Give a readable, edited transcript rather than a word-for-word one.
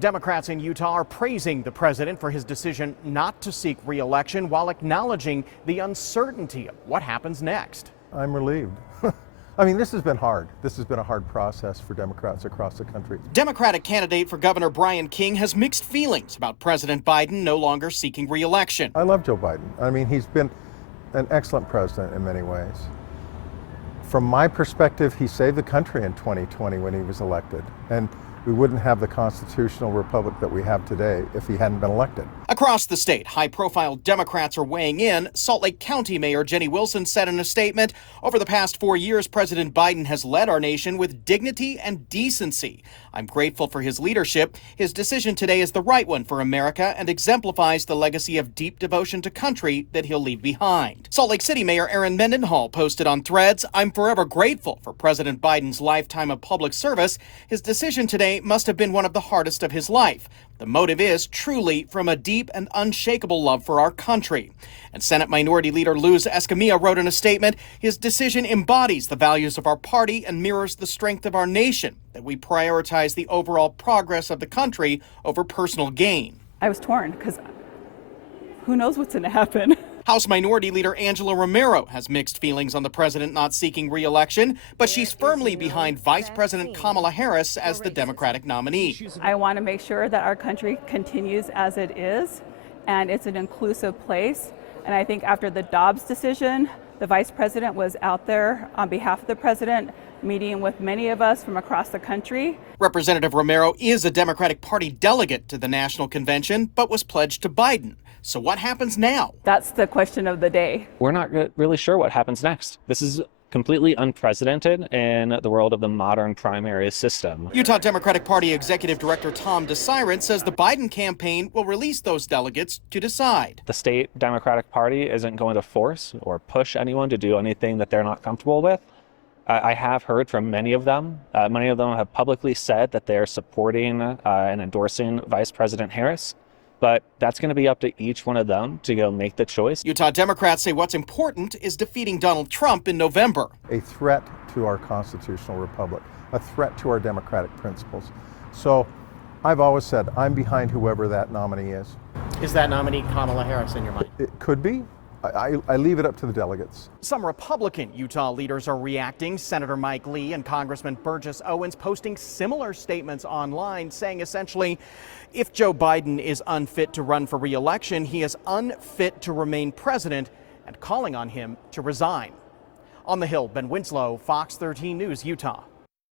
Democrats in Utah are praising the president for his decision not to seek re-election while acknowledging the uncertainty of what happens next. I'm relieved. I mean, this has been hard. This has been a hard process for Democrats across the country. Democratic candidate for Governor Brian King has mixed feelings about President Biden no longer seeking re-election. I love Joe Biden. I mean, he's been an excellent president in many ways. From my perspective, he saved the country in 2020 when he was elected. And we wouldn't have the constitutional republic that we have today if he hadn't been elected. Across the state, high-profile Democrats are weighing in. Salt Lake County Mayor Jenny Wilson said in a statement, over the past 4 years, President Biden has led our nation with dignity and decency. I'm grateful for his leadership. His decision today is the right one for America and exemplifies the legacy of deep devotion to country that he'll leave behind. Salt Lake City Mayor Aaron Mendenhall posted on Threads, I'm forever grateful for President Biden's lifetime of public service. His decision today must have been one of the hardest of his life. The motive is truly from a deep and unshakable love for our country. And Senate Minority Leader Luz Escamilla wrote in a statement, his decision embodies the values of our party and mirrors the strength of our nation, that we prioritize the overall progress of the country over personal gain. I was torn because who knows what's going to happen. House Minority Leader Angela Romero has mixed feelings on the president not seeking re-election, but she's firmly behind Vice President Kamala Harris as the Democratic nominee. I want to make sure that our country continues as it is, and it's an inclusive place. And I think after the Dobbs decision, the vice president was out there on behalf of the president, meeting with many of us from across the country. Representative Romero is a Democratic Party delegate to the national convention, but was pledged to Biden. So what happens now? That's the question of the day. We're not really sure what happens next. This is completely unprecedented in the world of the modern primary system. Utah Democratic Party Executive Director Tom DeSiren says the Biden campaign will release those delegates to decide. The state Democratic Party isn't going to force or push anyone to do anything that they're not comfortable with. I have heard from many of them. Many of them have publicly said that they're supporting and endorsing Vice President Harris. But that's going to be up to each one of them to go make the choice. Utah Democrats say what's important is defeating Donald Trump in November. A threat to our constitutional republic, a threat to our democratic principles. So I've always said I'm behind whoever that nominee is. Is that nominee Kamala Harris in your mind? It could be. I leave it up to the delegates. Some Republican Utah leaders are reacting. Senator Mike Lee and Congressman Burgess Owens posting similar statements online saying essentially, if Joe Biden is unfit to run for re-election, he is unfit to remain president, and calling on him to resign. On the Hill, Ben Winslow, Fox 13 News, Utah.